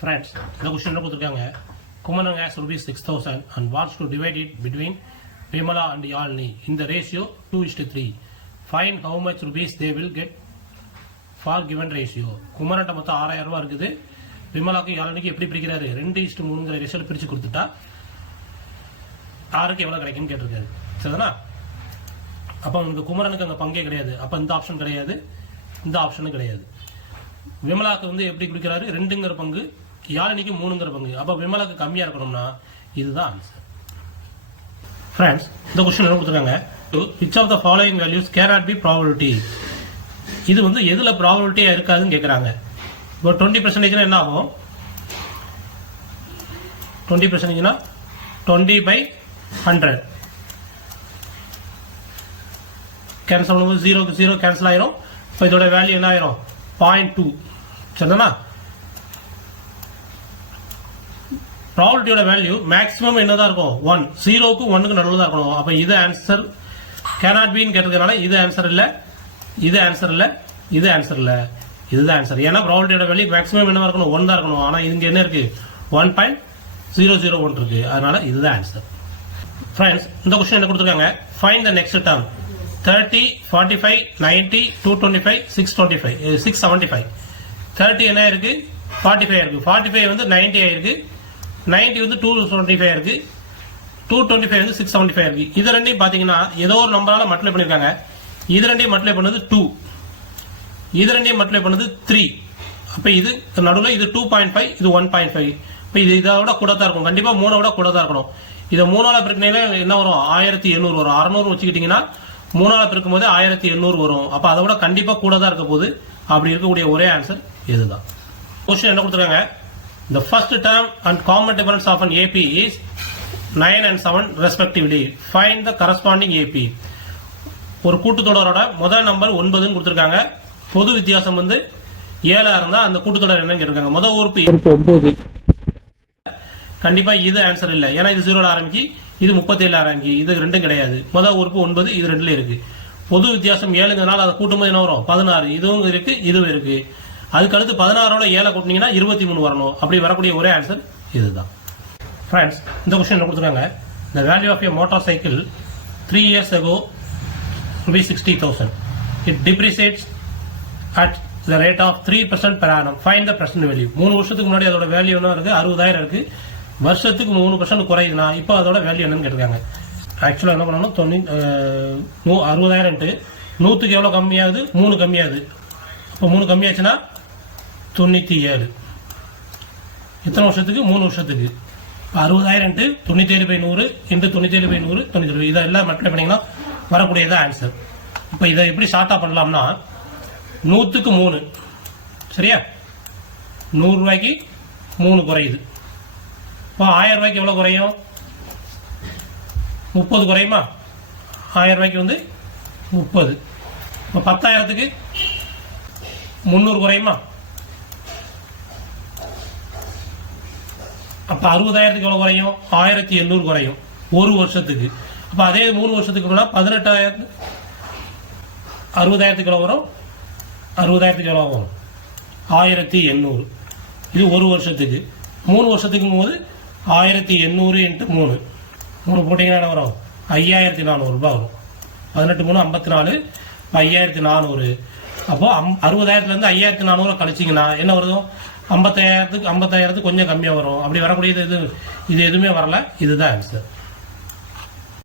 Friends, the question கொடுத்திருக்காங்க. Kumaran has rupees 6,000 and wants to divide it between Vimala and Yalini in the ratio 2:3. Find how much rupees they will get for given ratio. குமரன்ட்ட மொத்தம் 6000 ரூபாய் இருக்குது. விமலாக்கு யாழினிக்கு எப்படி பிரிக்கிறாரு? 2:3ங்கற ரேஷியோல பிரிச்சு கொடுத்துட்டா யாருக்கு எவ்வளவு கிடைக்கும்னு கேட்டிருக்காரு. சரிதானா? அப்ப இந்த குமரனுக்கு அங்க பங்கே கிடையாது. அப்ப இந்த ஆப்ஷன் கிடையாது. இந்த ஆப்ஷனும் கிடையாது. விமலாக்கு வந்து எப்படி குடிக்கிறாரு? 2ங்கற பங்கு, யாழினிக்கு 3ங்கற பங்கு. அப்ப விமலாக்கு கம்மியா இருக்கணும்னா இதுதான் ஆன்சர். Friends, இந்த क्वेश्चन என்ன கொடுத்திருக்காங்க? Which of the following values cannot be probability? இது வந்து எதுல probability இருக்காதுன்னு கேக்குறாங்க. இப்போ 20% என்ன ஆகும்? 20% 20/100 கேன்சல் பண்ணும்போது 0க்கு 0 கேன்சல் ஆயிரும். இப்போ இதோட வேல்யூ என்ன ஆயிரும்? 0.2. சரிதானா? ப்ராபபிலிட்டியோட வேல்யூ மேக்ஸிமம் என்னதான் இருக்கும்? 1. 0க்கு 1க்கு நடுவுல தான் இருக்கணும். அப்ப இது ஆன்சர் cannot be ன்னு கேட்டதுனால இது ஆன்சர் இல்ல, இது ஆன்சர் இல்ல, இது ஆன்சர் இல்ல, இதுதான் ஆன்சர். ஏன்னா ப்ராபபிலிட்டியோட வேல்யூ மேக்ஸிமம் என்னவா இருக்கணும்? 1 தான் இருக்கணும். ஆனா இங்க என்ன இருக்கு? 1.001 இருக்கு. அதனால இதுதான் ஆன்சர். Friends, இந்த क्वेश्चन என்ன கொடுத்திருக்காங்க? Find the next term. 30, 45, 90, 225, 625, 675. 30 என்ன இருக்கு? 45 இருக்கு. 45 வந்து 90 ஆயிருக்கு. 90 வந்து 225 இருக்கு. 225 வந்து 675 இருக்கு. இது ரெண்டையும் பாத்தீங்கன்னா ஏதோ ஒரு நம்பரால மல்டிப்ளை பண்ணிருக்காங்க. இது ரெண்டையும் மல்டிப்ளை பண்ணது 2. இது ரெண்டையும் மல்டிப்ளை பண்ணது 3. அப்ப இது நடுவுல இது 2.5, இது 1.5. இப்ப இது இதோட கூட தான் இருக்கும். கண்டிப்பா 3 விட கூட தான் இருக்கணும். இத 3ஆல பெருக்கினால என்ன வரும்? 1800 வரும். 600 வச்சுக்கிட்டீங்கன்னா 3ஆல பெருக்கும் போது 1800 வரும். அப்ப அதை விட கண்டிப்பா கூட தான் இருக்க போகுது. அப்படி இருக்கக்கூடிய ஒரே ஆன்சர் இதுதான். क्वेश्चन என்ன கொடுத்திருக்காங்க? The first term and common difference of an AP is 9 and 7 respectively. Find the corresponding AP. ஒரு கூட்டுத்தொடரோட முதல் நம்பர் 9 ன்னு கொடுத்திருக்காங்க. பொது வித்தியாசம் வந்து 7 இருந்தா அந்த கூட்டுத்தொடர் என்னன்னு கேட்டிருக்காங்க. முதல் உறுப்பு 9. கண்டிப்பா இது ஆன்சர் இல்ல. ஏன்னா இது 0ல ஆரம்பிச்சு, இது 37 ஆரம்பிச்சு. இது ரெண்டும் கிடையாது. முதல் உறுப்பு 9, இது ரெண்டுல இருக்கு. பொது வித்தியாசம் 7ங்கறனால அதை கூட்டும்போது என்ன வரும்? 16. இதுவும் இருக்கு, இதுவும் இருக்கு. அதுக்கு அடுத்து 16ஓட 7 கூட்டினீங்கன்னா 23 வரணும். அப்படி வரக்கூடிய ஒரே ஆன்சர் இதுதான். Friends, இந்த क्वेश्चन என்ன கொடுத்திருக்காங்க? The value of a motorcycle 3 years ago rupees 60,000. It depreciates at the rate of 3% per annum. Find the present value. 3 வருஷத்துக்கு முன்னாடி அதோட வேல்யூ என்ன இருக்கு? 60,000 இருக்கு. வருஷத்துக்கு 3% குறையுதுனா இப்போ அதோட வேல்யூ என்னன்னு கேட்டிருக்காங்க. ஆக்சுவலா என்ன பண்ணணும்? 60,000 100க்கு எவ்வளவு கம்மியாகுது? 3 கம்மியாகுது. இப்போ 3 கம்மியாச்சுன்னா 97. எத்தனை வருஷத்துக்கு? 3 வருஷத்துக்கு. 60,000 97/100 97/100 97. இதை எல்லாம் மல்டிப்ளை பண்ணீங்கன்னா வரக்கூடியதான் ஆன்சர். இப்போ இதை எப்படி ஷார்ட்டா பண்ணலாம்னா 100க்கு 3. சரியா? 100 ரூபாய்க்கு 3 குறையுது. இப்போ 1000 ரூபாய்க்கு எவ்வளவு குறையும்? 30 குறையுமா? 1000 ரூபாய்க்கு வந்து 30. இப்போ 10,000க்கு 300 குறையுமா? அப்ப 60,000க்கு எவ்வளவு குறையும்? 1800 குறையும் ஒரு வருஷத்துக்கு. அப்ப அதே 3 வருஷத்துக்கு 18,000 60,000க்கு எவ்வளவு வரும்? 60,000க்கு எவ்வளவு வரும்? 1800. இது ஒரு வருஷத்துக்கு. 3 வருஷத்துக்கு போது 1800 × 3 3 போட்டீங்கன்னா என்ன வரும்? 5,400 ரூபாய் வரும். 18 3 54, 5,400. அப்போ 60,000ல இருந்து 5,400 கழிச்சிங்கன்னா என்ன வரும்? 50,000க்கு கொஞ்சம் கம்மியா வரும். அப்படி வரக்கூடியது இது எதுவுமே வரல. இதுதான் ஆன்சர்.